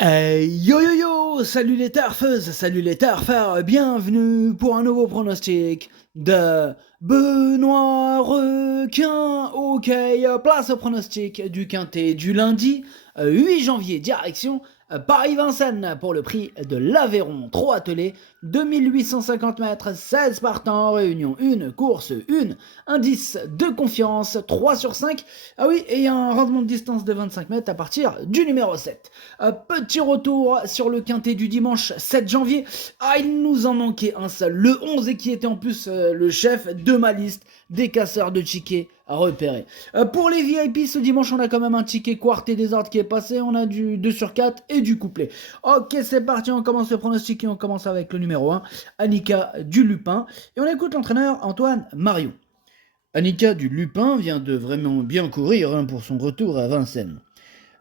Yo yo yo, salut les turfeuses, salut les turfeurs, bienvenue pour un nouveau pronostic de Benoît Requin. Ok, place au pronostic du quintet du lundi 8 janvier, direction Paris-Vincennes pour le prix de l'Aveyron. 3 attelés, 2850 mètres, 16 partants, réunion 1, course 1, indice de confiance 3 sur 5. Ah oui, et il y a un rendement de distance de 25 mètres à partir du numéro 7. Petit retour sur le quintet du dimanche 7 janvier. Ah, il nous en manquait un seul, le 11, et qui était en plus le chef de ma liste des casseurs de tickets à repérer. Pour les VIP, ce dimanche, on a quand même un ticket quart et désordre qui est passé. On a du 2 sur 4 et du couplet. Ok, c'est parti, on commence le pronostic et on commence avec le numéro 1, Annika du Lupin. Et on écoute l'entraîneur Antoine Marion. Annika du Lupin vient de vraiment bien courir pour son retour à Vincennes.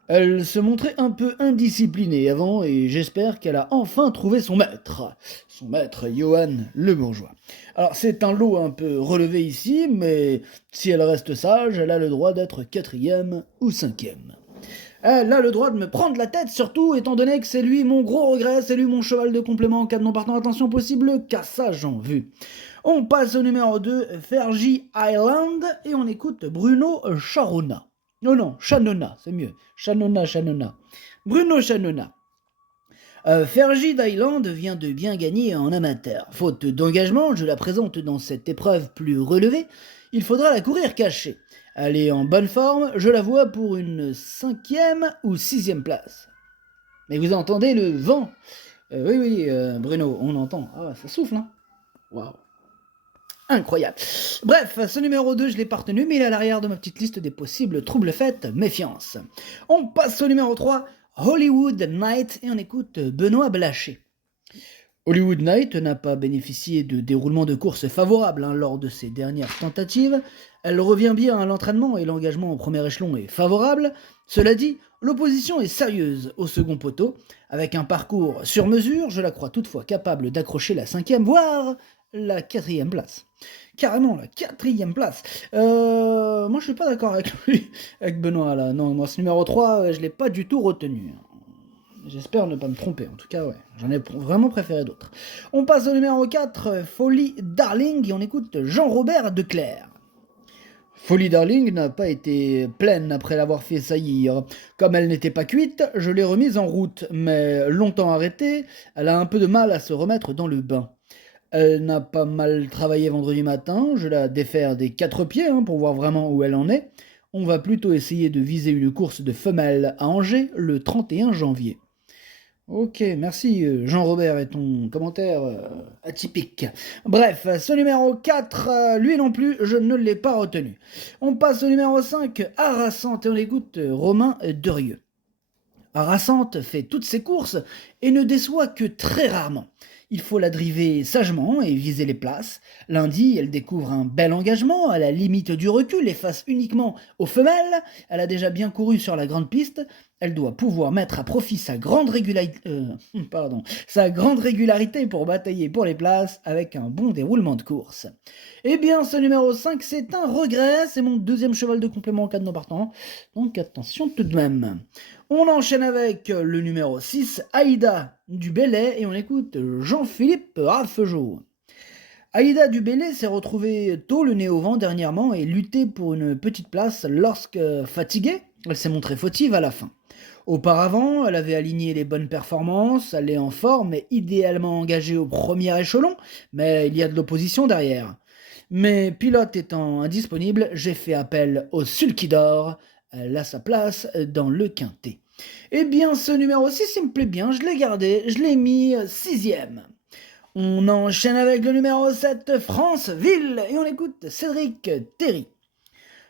Elle se montrait un peu indisciplinée avant et j'espère qu'elle a enfin trouvé son maître. Son maître, Johan le Bourgeois. Alors c'est un lot un peu relevé ici, mais si elle reste sage, elle a le droit d'être quatrième ou cinquième. Elle a le droit de me prendre la tête, surtout étant donné que c'est lui mon gros regret, c'est lui mon cheval de complément en cas de non partant. Attention possible, cassage en vue. On passe au numéro 2, Fergie Island, et on écoute Bruno Charona. Non, Chanona, c'est mieux. Chanona. Bruno Chanona. Fergie Island vient de bien gagner en amateur. Faute d'engagement, je la présente dans cette épreuve plus relevée. Il faudra la courir cachée. Elle est en bonne forme, je la vois pour une 5e ou 6e place. Mais vous entendez le vent? Oui, Bruno, on entend. Ah, ça souffle, hein? Waouh. Incroyable. Bref, ce numéro 2, je l'ai pas retenu, mais il est à l'arrière de ma petite liste des possibles troubles faits, méfiance. On passe au numéro 3, Hollywood Night, et on écoute Benoît Blaché. Hollywood Night n'a pas bénéficié de déroulement de course favorable lors de ses dernières tentatives. Elle revient bien à l'entraînement et l'engagement au premier échelon est favorable. Cela dit, l'opposition est sérieuse au second poteau. Avec un parcours sur mesure, je la crois toutefois capable d'accrocher la 5e, voire la 4e place. Carrément la 4e place. Moi je suis pas d'accord avec lui, avec Benoît là. Non, moi ce numéro 3, je l'ai pas du tout retenu. J'espère ne pas me tromper, en tout cas, ouais. J'en ai vraiment préféré d'autres. On passe au numéro 4, Folie Darling, et on écoute Jean-Robert Declerc. Folie Darling n'a pas été pleine après l'avoir fait saillir. Comme elle n'était pas cuite, je l'ai remise en route, mais longtemps arrêtée, elle a un peu de mal à se remettre dans le bain. Elle n'a pas mal travaillé vendredi matin, je la défaire des 4 pieds pour voir vraiment où elle en est. On va plutôt essayer de viser une course de femelles à Angers le 31 janvier. Ok, merci Jean-Robert et ton commentaire atypique. Bref, ce numéro 4, lui non plus, je ne l'ai pas retenu. On passe au numéro 5, Harassante, et on écoute Romain Derieux. Harassante fait toutes ses courses et ne déçoit que très rarement. Il faut la driver sagement et viser les places. Lundi, elle découvre un bel engagement à la limite du recul et face uniquement aux femelles. Elle a déjà bien couru sur la grande piste. Elle doit pouvoir mettre à profit sa grande régularité pour batailler pour les places avec un bon déroulement de course. Eh bien, ce numéro 5, c'est un regret. C'est mon deuxième cheval de complément en cas de non partant. Donc attention tout de même. On enchaîne avec le numéro 6, Aïda du Bellay, et on écoute Jean-Philippe Raffegeau. Aïda du Bellay s'est retrouvée tôt le nez au vent dernièrement et luttait pour une petite place lorsque, fatiguée, elle s'est montrée fautive à la fin. Auparavant, elle avait aligné les bonnes performances, elle est en forme et idéalement engagée au premier échelon, mais il y a de l'opposition derrière. Mes pilotes étant indisponibles, j'ai fait appel au Sulky d'Or. Elle a sa place dans le quintet. Eh bien, ce numéro 6, il me plaît bien, je l'ai gardé, je l'ai mis 6e. On enchaîne avec le numéro 7, Franceville, et on écoute Cédric Terry.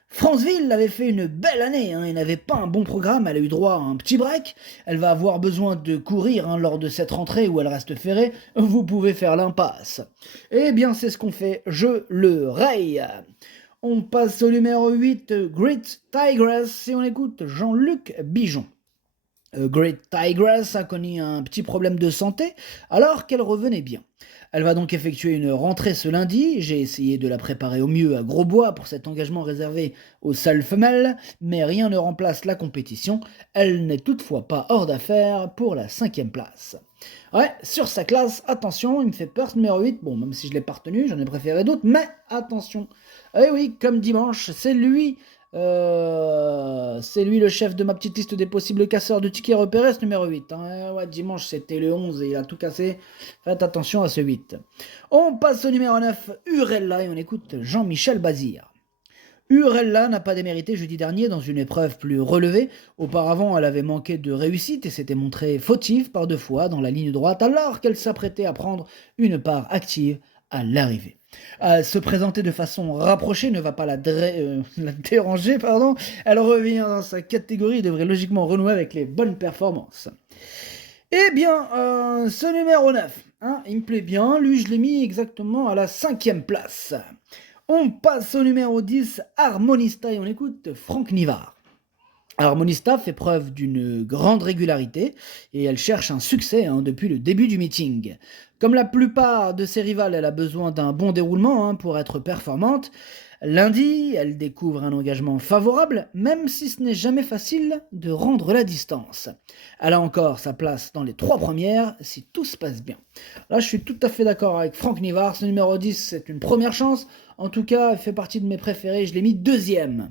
Franceville avait fait une belle année, et n'avait pas un bon programme, elle a eu droit à un petit break, elle va avoir besoin de courir lors de cette rentrée où elle reste ferrée, vous pouvez faire l'impasse. Eh bien c'est ce qu'on fait, je le raye. On passe au numéro 8, Great Tigress, et on écoute Jean-Luc Bijon. Great Tigress a connu un petit problème de santé alors qu'elle revenait bien. Elle va donc effectuer une rentrée ce lundi. J'ai essayé de la préparer au mieux à Grosbois pour cet engagement réservé aux seules femelles, mais rien ne remplace la compétition. Elle n'est toutefois pas hors d'affaire pour la 5e place. Ouais, sur sa classe, attention, il me fait peur ce numéro 8. Bon, même si je l'ai pas retenu, j'en ai préféré d'autres, mais attention. Eh oui, comme dimanche, c'est lui le chef de ma petite liste des possibles casseurs de tickets repérés, ce numéro 8. Hein. Ouais, dimanche, c'était le 11 et il a tout cassé. Faites attention à ce 8. On passe au numéro 9, Urella, et on écoute Jean-Michel Bazir. Urella n'a pas démérité jeudi dernier dans une épreuve plus relevée. Auparavant, elle avait manqué de réussite et s'était montrée fautive par 2 fois dans la ligne droite alors qu'elle s'apprêtait à prendre une part active à l'arrivée. Se présenter de façon rapprochée ne va pas la déranger, pardon. Elle revient dans sa catégorie et devrait logiquement renouer avec les bonnes performances. Eh bien, ce numéro 9, hein, il me plaît bien. Lui, je l'ai mis exactement à la 5e place. On passe au numéro 10, Harmonista, et on écoute Franck Nivard. Harmonista fait preuve d'une grande régularité et elle cherche un succès depuis le début du meeting. Comme la plupart de ses rivales, elle a besoin d'un bon déroulement pour être performante. Lundi, elle découvre un engagement favorable, même si ce n'est jamais facile de rendre la distance. Elle a encore sa place dans les 3 premières si tout se passe bien. Là, je suis tout à fait d'accord avec Franck Nivard. Ce numéro 10, c'est une première chance. En tout cas, elle fait partie de mes préférés. Je l'ai mis 2e.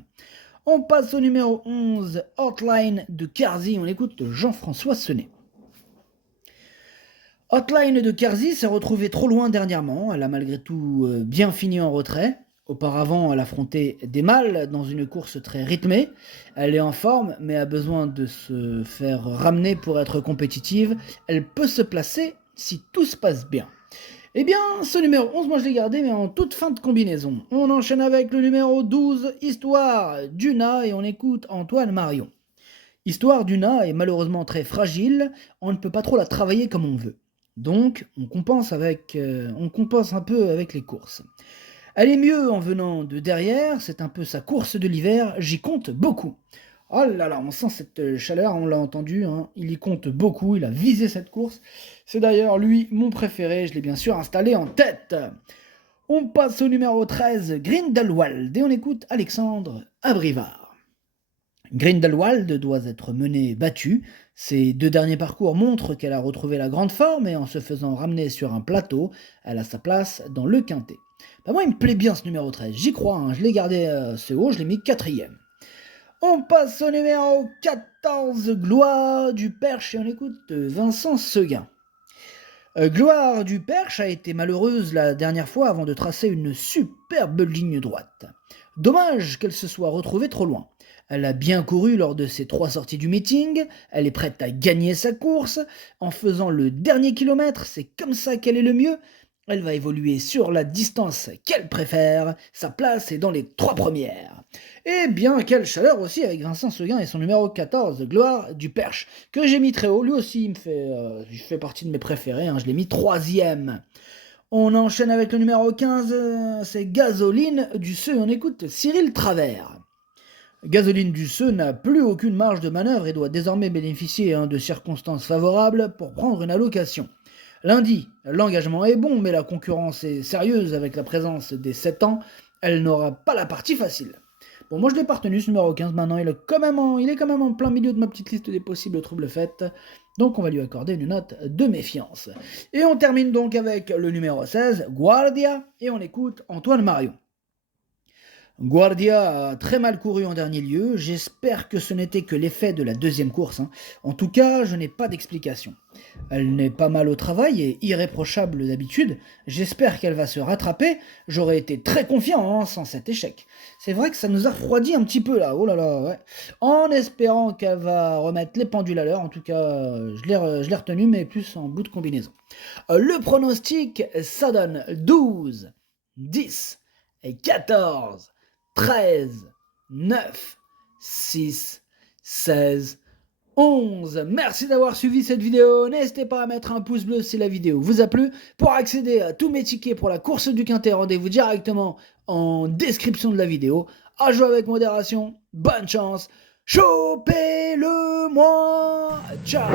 On passe au numéro 11, Hotline de Carzy. On écoute Jean-François Senet. Hotline de Carzy s'est retrouvée trop loin dernièrement. Elle a malgré tout bien fini en retrait. Auparavant, elle affrontait des mâles dans une course très rythmée. Elle est en forme, mais a besoin de se faire ramener pour être compétitive. Elle peut se placer si tout se passe bien. Eh bien, ce numéro 11, moi je l'ai gardé, mais en toute fin de combinaison. On enchaîne avec le numéro 12, Histoire d'Una, et on écoute Antoine Marion. Histoire d'Una est malheureusement très fragile, on ne peut pas trop la travailler comme on veut. Donc, on compense un peu avec les courses. Elle est mieux en venant de derrière, c'est un peu sa course de l'hiver, j'y compte beaucoup. Oh là là, on sent cette chaleur, on l'a entendu, il y compte beaucoup, il a visé cette course. C'est d'ailleurs lui mon préféré, je l'ai bien sûr installé en tête. On passe au numéro 13, Grindelwald, et on écoute Alexandre Abrivard. Grindelwald doit être menée battue. Ses 2 derniers parcours montrent qu'elle a retrouvé la grande forme et en se faisant ramener sur un plateau, elle a sa place dans le quintet. Moi, il me plaît bien ce numéro 13, j'y crois, je l'ai gardé assez haut, je l'ai mis 4e. On passe au numéro 14, Gloire du Perche, et on écoute Vincent Seguin. Gloire du Perche a été malheureuse la dernière fois avant de tracer une superbe ligne droite. Dommage qu'elle se soit retrouvée trop loin. Elle a bien couru lors de ses 3 sorties du meeting, elle est prête à gagner sa course. En faisant le dernier kilomètre, c'est comme ça qu'elle est le mieux. Elle va évoluer sur la distance qu'elle préfère, sa place est dans les 3 premières. Et bien, quelle chaleur aussi avec Vincent Seguin et son numéro 14, Gloire du Perche, que j'ai mis très haut, lui aussi il fait partie de mes préférés, je l'ai mis 3e. On enchaîne avec le numéro 15, c'est Gasoline du Seu, on écoute Cyril Travers. Gasoline du Seu n'a plus aucune marge de manœuvre et doit désormais bénéficier de circonstances favorables pour prendre une allocation. Lundi, l'engagement est bon, mais la concurrence est sérieuse avec la présence des 7 ans. Elle n'aura pas la partie facile. Bon, moi je l'ai pas retenu ce numéro 15, maintenant il est quand même en plein milieu de ma petite liste des possibles troubles faits. Donc on va lui accorder une note de méfiance. Et on termine donc avec le numéro 16, Guardia, et on écoute Antoine Marion. Guardia a très mal couru en dernier lieu, j'espère que ce n'était que l'effet de la 2e course. En tout cas, je n'ai pas d'explication. Elle n'est pas mal au travail et irréprochable d'habitude, j'espère qu'elle va se rattraper, j'aurais été très confiant sans cet échec. C'est vrai que ça nous a refroidi un petit peu là, oh là là, ouais. En espérant qu'elle va remettre les pendules à l'heure, en tout cas, je l'ai retenu, mais plus en bout de combinaison. Le pronostic, ça donne 12, 10 et 14. 13, 9, 6, 16, 11. Merci d'avoir suivi cette vidéo. N'hésitez pas à mettre un pouce bleu si la vidéo vous a plu. Pour accéder à tous mes tickets pour la course du Quintet, rendez-vous directement en description de la vidéo. À jouer avec modération. Bonne chance. Chopez-le-moi. Ciao.